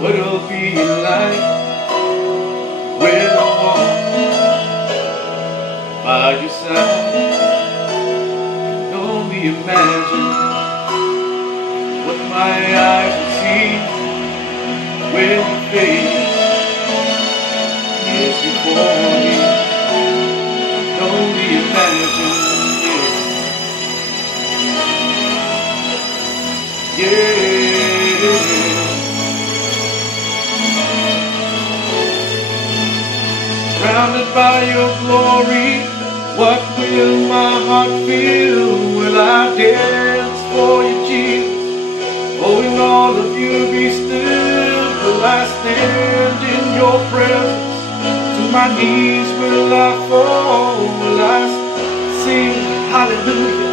what it'll be like when I walk by your side. Can only imagine what my eyes will see when your face is before me. Can only imagine, yeah. Surrounded by your glory, what will my heart feel? Will I dance for you, Jesus? Oh, in all of you be still. Will I stand in your presence? To my knees will I fall? Will I sing hallelujah?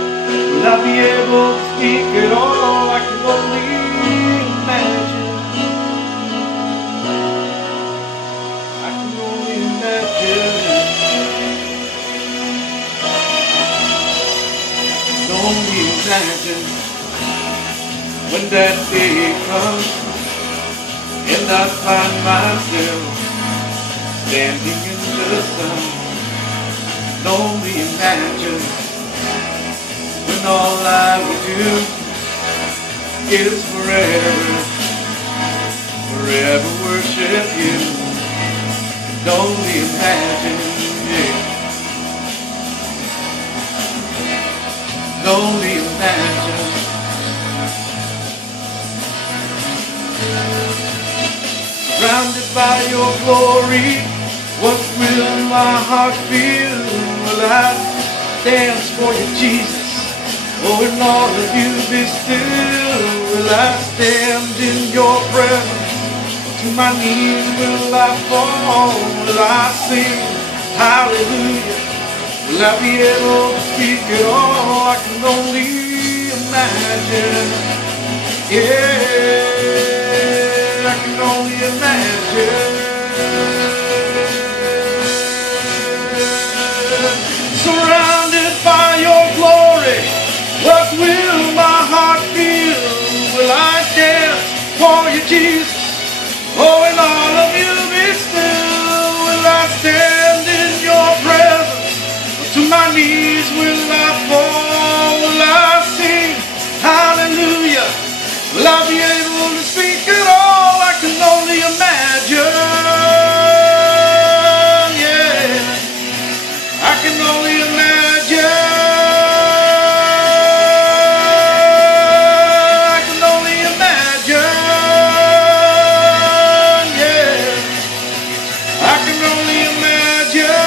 Will I be able to speak at all? I can only imagine. I can only imagine. I can only imagine when that day comes and I find myself standing in the sun. I can only imagine when all I would do is forever worship you. Can only imagine, yeah. Can only imagine. Surrounded by your glory, what will my heart feel? Will I dance for you, Jesus? Oh, in all of you be still. Will I stand in your presence? To my knees will I fall? Will I sing hallelujah? Will I be able to speak at all? I can only imagine. Yeah, I can only imagine. Surrounded by your glory, what will my heart feel? Will I dance for you, Jesus? Oh, in all of you be still. Will I stand in your presence? To my knees will I fall? Will I sing hallelujah? Will I be able to speak at all? I can only imagine. Yeah, I can only imagine. I can only imagine. Yeah, I can only imagine.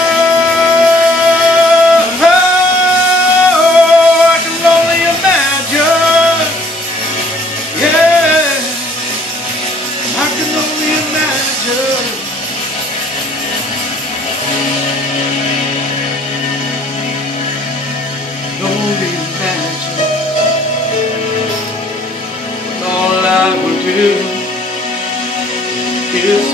Oh, I can only imagine. Yeah, I can only imagine. Can only imagine what all I will do is